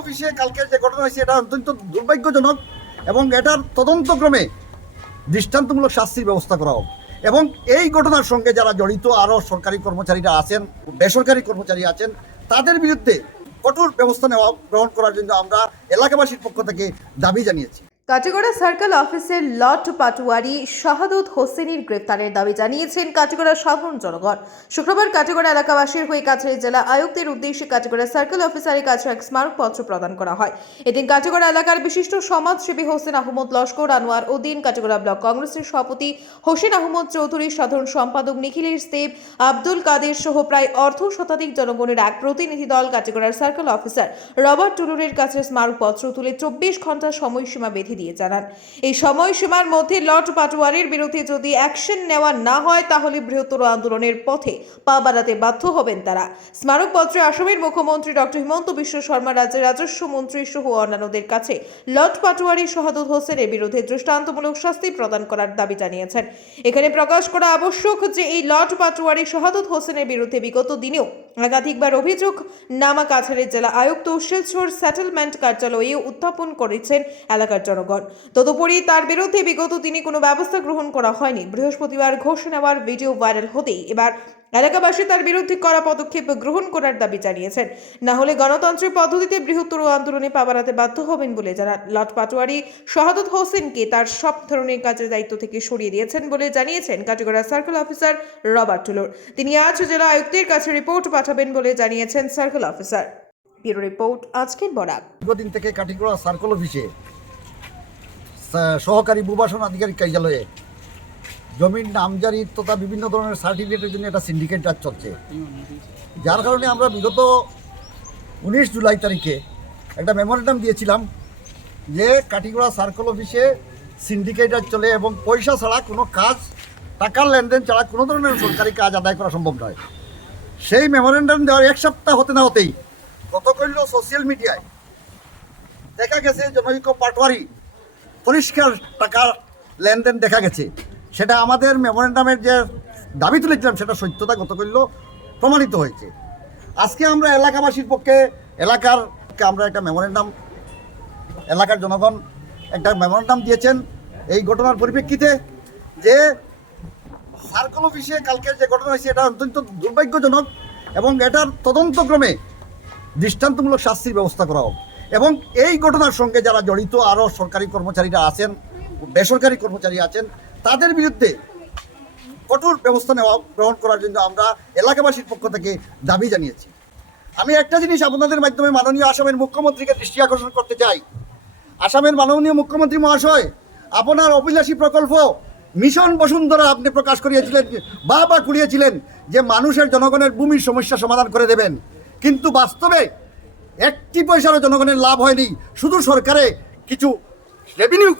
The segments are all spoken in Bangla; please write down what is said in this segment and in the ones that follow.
অফিসে কালকে যে ঘটনা হয়েছে এটা অত্যন্ত দুর্ভাগ্যজনক এবং এটার তদন্তক্রমে দৃষ্টান্তমূলক শাস্তির ব্যবস্থা করা হোক এবং এই ঘটনার সঙ্গে যারা জড়িত আরও সরকারি কর্মচারীরা আছেন, বেসরকারি কর্মচারী আছেন, তাদের বিরুদ্ধে কঠোর ব্যবস্থা গ্রহণ করার জন্য আমরা এলাকাবাসীর পক্ষ থেকে দাবি জানিয়েছি। কাটিগড়া সার্কেল অফিসের লট পাটওয়ারি শাহাদত হোসেনের গ্রেফতারের দাবি জানিয়েছেন কাটিগড়া সাধারণ জনগণ। শুক্রবার কাটিগড়া এলাকাবাসীর হয়ে কাছাড় জেলা আয়ুক্তের উদ্দেশ্যে কাটিগড়া সার্কেল অফিসারের কাছে এক স্মারকপত্র প্রদান করা হয়। এদিন কাটিগড়া এলাকার বিশিষ্ট সমাজসেবী হোসেন আহমদ লস্কর, আনোয়ার উদ্দিন, কাটিগড়া ব্লক কংগ্রেসের সভাপতি হোসেন আহমদ চৌধুরী, সাধারণ সম্পাদক নিখিল ইসদেব, আব্দুল কাদের সহ প্রায় অর্ধ শতাধিক জনগণের এক প্রতিনিধি দল কাটিগড়ার সার্কেল অফিসার রবার্ট টুলুরের কাছে স্মারকপত্র তুলে 24 ঘন্টা সময়সীমা বেঁধে দিয়ে জানান এই সময়সীমার মধ্যে লট পাটওয়ারির বিরুদ্ধে যদি অ্যাকশন নেওয়া না হয় তাহলে বৃহত্তর আন্দোলনের পথে পা বাড়াতে বাধ্য হবেন তারা। স্মারকপত্রে আসামের মুখ্যমন্ত্রী ডক্টর হিমন্ত বিশ্ব শর্মা, রাজ্যের রাজস্ব মন্ত্রী সহ অন্যান্যদের কাছে লট পাটওয়ারি শাহাদত হোসেনের বিরুদ্ধে দৃষ্টান্তমূলক শাস্তি প্রদান করার দাবি জানিয়েছেন। এখানে প্রকাশ করা আবশ্যক যে এই লট পাটওয়ারি শাহাদত হোসেনের বিরুদ্ধে বিগত দিনেও একাধিকবার অভিযোগ নামা কাছাড়ের জেলা আয়ুক্ত শিলচর সেটেলমেন্ট কার্যালয়ে উত্থাপন করেছেন এলাকার জনগণ। তদুপরি তার বিরুদ্ধে বিগত দিনে কোনো ব্যবস্থা গ্রহণ করা হয়নি। বৃহস্পতিবার ঘোষ নেওয়ার ভিডিও ভাইরাল হতেই এবার এলাকাবাসী তার বিরুদ্ধে কড়া পদক্ষেপ গ্রহণ করার দাবি জানিয়েছেন। না হলে গণতান্ত্রিক পদ্ধতিতে বৃহত্তর আন্দোলনে পা বাড়াতে বাধ্য হবেন বলে জানান। লট পাটওয়ারি শাহাদত হোসেনকে তার সব ধরনের কাজের দায়িত্ব থেকে সরিয়ে দিয়েছেন বলে জানিয়েছেন কাটিগড়া সার্কেল অফিসার রবার্ট টুলুর। তিনি আজ জেলা আয়ুক্তের কাছে রিপোর্ট পাঠাবেন বলে জানিয়েছেন সার্কেল অফিসার। ব্যুরো রিপোর্ট, আজকের বরাক। দীর্ঘদিন থেকে কাটিগড়া সার্কেল অফিসে সহকারী ভূবাসন আধিকারিক কার্যালয়ে জমির নামজারি তথা বিভিন্ন ধরনের সার্টিফিকেটের জন্য একটা সিন্ডিকেট কাজ চলছে, যার কারণে আমরা বিগত 19 জুলাই তারিখে একটা মেমোরেন্ডাম দিয়েছিলাম যে কাটিগড়া সার্কেল অফিসে সিন্ডিকেট চলে এবং পয়সা ছাড়া কোনো কাজ, টাকার লেনদেন ছাড়া কোনো ধরনের সরকারি কাজ আদায় করা সম্ভব নয়। সেই মেমোরেন্ডাম দেওয়ার এক সপ্তাহ হতে না হতেই গতকাল সোশ্যাল মিডিয়ায় দেখা গেছে জনৈক পাটওয়ারি পরিষ্কার টাকার লেনদেন দেখা গেছে। সেটা আমাদের মেমোরেন্ডামের যে দাবি তুলেছিলাম সেটা সত্যতা গতকাল প্রমাণিত হয়েছে। আজকে আমরা এলাকাবাসীর পক্ষে আমরা একটা মেমোরেন্ডাম, এলাকার জনগণ একটা মেমোরেন্ডাম দিয়েছেন এই ঘটনার পরিপ্রেক্ষিতে যে সার্কেল অফিসে কালকে যে ঘটনা হয়েছে এটা অত্যন্ত দুর্ভাগ্যজনক এবং এটার তদন্তক্রমে দৃষ্টান্তমূলক শাস্তির ব্যবস্থা করা হোক এবং এই ঘটনার সঙ্গে যারা জড়িত আরও সরকারি কর্মচারীরা আছেন, বেসরকারি কর্মচারী আছেন, তাদের বিরুদ্ধে কঠোর ব্যবস্থা গ্রহণ করার জন্য আমরা এলাকাবাসীর পক্ষ থেকে দাবি জানিয়েছি। আমি একটা জিনিস আপনাদের মাধ্যমে মাননীয় আসামের মুখ্যমন্ত্রীকে দৃষ্টি আকর্ষণ করতে চাই। আসামের মাননীয় মুখ্যমন্ত্রী মহাশয়, আপনার অভিলাষী প্রকল্প মিশন বসুন্ধরা আপনি প্রকাশ করিয়েছিলেন, বা কুড়িয়েছিলেন যে মানুষের জনগণের ভূমির সমস্যা সমাধান করে দেবেন, কিন্তু বাস্তবে একটি পয়সারও জনগণের লাভ হয়নি। শুধু সরকারে কিছু রেভিনিউ,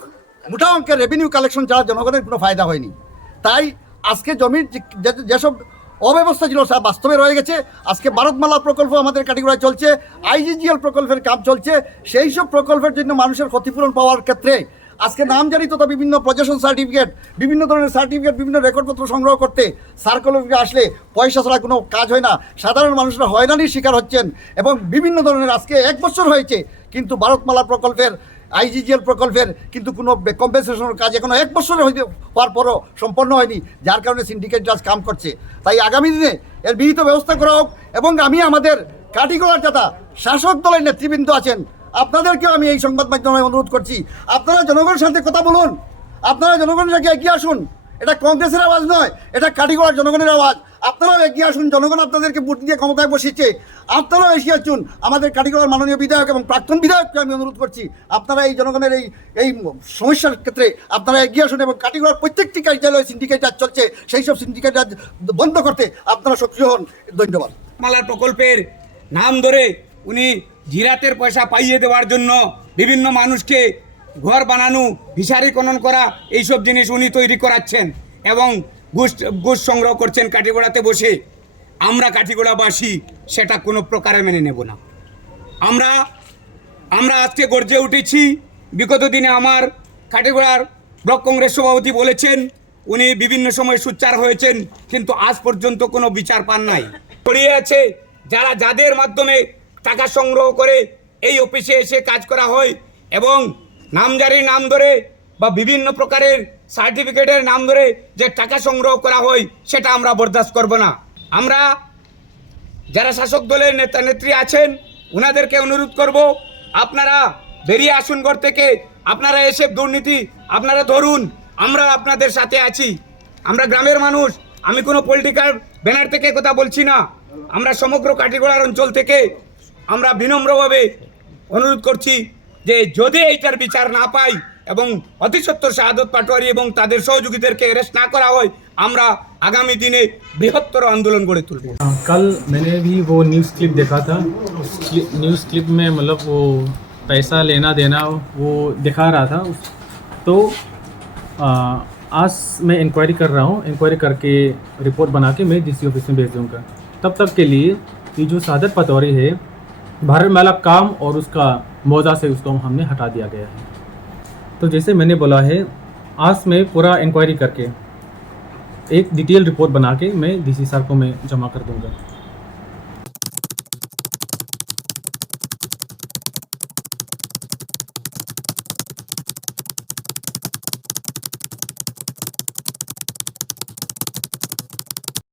মোটা অঙ্কের রেভিনিউ কালেকশন ছাড়া জনগণের কোনো ফায়দা হয়নি। তাই আজকে জমির যেসব অব্যবস্থা ছিল সব বাস্তবে রয়ে গেছে। আজকে ভারতমালা প্রকল্প আমাদের কাটিগড়ায় চলছে, আইজিজিএল প্রকল্পের কাজ চলছে। সেই সব প্রকল্পের জন্য মানুষের ক্ষতিপূরণ পাওয়ার ক্ষেত্রে আজকে নামজারি তথা বিভিন্ন প্রজেশন সার্টিফিকেট, বিভিন্ন ধরনের সার্টিফিকেট, বিভিন্ন রেকর্ডপত্র সংগ্রহ করতে সার্কেল অফিসে আসলে পয়সা ছাড়া কোনো কাজ হয় না। সাধারণ মানুষরা হয়রানির শিকার হচ্ছেন এবং বিভিন্ন ধরনের আজকে 1 বছর হয়েছে কিন্তু ভারতমালা প্রকল্পের, আইজিজিএল প্রকল্পের কিন্তু কোনো কম্পেনসেশনের কাজ এখনো 1 বছরে হওয়ার পরও সম্পন্ন হয়নি, যার কারণে সিন্ডিকেট রাজ কাম করছে। তাই আগামী দিনে এর বিহিত ব্যবস্থা করা হোক এবং আমি আমাদের কাটিগড়ার যারা শাসক দলের নেতৃবৃন্দ আছেন আপনাদেরকেও আমি এই সংবাদ মাধ্যমে অনুরোধ করছি, আপনারা জনগণের সাথে কথা বলুন, আপনারা জনগণের আগে এগিয়ে আসুন। এটা কংগ্রেসের আওয়াজ নয়, এটা কাটিগড়ার জনগণের আওয়াজ। আপনারাও এগিয়ে আসুন, জনগণ আপনাদেরকে ভোট দিয়ে ক্ষমতায় বসিয়েছে, আপনারাও এগিয়ে আসুন। আমাদের কাটিগড়ার মাননীয় বিধায়ক এবং প্রাক্তন বিধায়ককে আমি অনুরোধ করছি, আপনারা এই জনগণের এই সমস্যার ক্ষেত্রে আপনারা এগিয়ে আসুন এবং কাটিগড়ার প্রত্যেকটি কার্যালয়ে সিন্ডিকেট রাজ চলছে, সেই সব সিন্ডিকেট রাজ বন্ধ করতে আপনারা সক্রিয় হন। ধন্যবাদ। মালার প্রকল্পের নাম ধরে উনি জিরাতের পয়সা পাইয়ে দেওয়ার জন্য বিভিন্ন মানুষকে ঘর বানানো, ফিশারি খনন করা, এইসব জিনিস উনি তৈরি করাচ্ছেন এবং ঘুষ সংগ্রহ করছেন কাঠিগোড়াতে বসে। আমরা কাঠিগোড়াবাসী সেটা কোনো প্রকারে মেনে নেব না। আমরা আজকে গর্জে উঠেছি। বিগত দিনে আমার কাঠিগোড়ার ব্লক কংগ্রেস সভাপতি বলেছেন উনি বিভিন্ন সময় সোচ্চার হয়েছেন, কিন্তু আজ পর্যন্ত কোনো বিচার পান নাই। ছড়িয়ে আছে যাদের মাধ্যমে টাকা সংগ্রহ করে এই অফিসে এসে কাজ করা হয় এবং নামজারির নাম ধরে বা বিভিন্ন প্রকারের সার্টিফিকেটের নাম ধরে যে টাকা সংগ্রহ করা হয় সেটা আমরা বরদাস্ত করব না। আমরা যারা শাসক দলের নেতা নেত্রী আছেন ওনাদেরকে অনুরোধ করব, আপনারা বেরিয়ে আসুন ঘর থেকে, আপনারা এসে দুর্নীতি আপনারা ধরুন, আমরা আপনাদের সাথে আছি। আমরা গ্রামের মানুষ, আমি কোনো পলিটিক্যাল ব্যানার থেকে কথা বলছি না, আমরা সমগ্র কাটিগড়ার অঞ্চল থেকে আমরা বিনম্রভাবে অনুরোধ করছি যে যদি এইটার বিচার না পাই এবং অতি সত্বর শাহাদত পাটোয়ারি এবং তাদের সহযোগীদেরকে অ্যারেস্ট না করা হয় আমরা আগামী দিনে বৃহত্তর আন্দোলন গড়ে তুলব। कल मैंने भी वो न्यूज़ क्लिप देखा था। उस न्यूज़ क्लिप में मतलब वो पैसा लेना देना वो दिखा रहा था। तो आज मैं इंक्वायरी कर रहा हूँ, इंक्वायरी करके रिपोर्ट बना के मैं डीसी ऑफिस में भेज दूँगा। तब तक के लिए ये जो शाहादत पटवारी है भारत माला काम और उसका मौजा से उसको हमने हटा दिया गया है। तो जैसे मैंने बोला है आज मैं पूरा इंक्वायरी करके एक डिटेल रिपोर्ट बना के मैं डीसी साहब को मैं जमा कर दूंगा।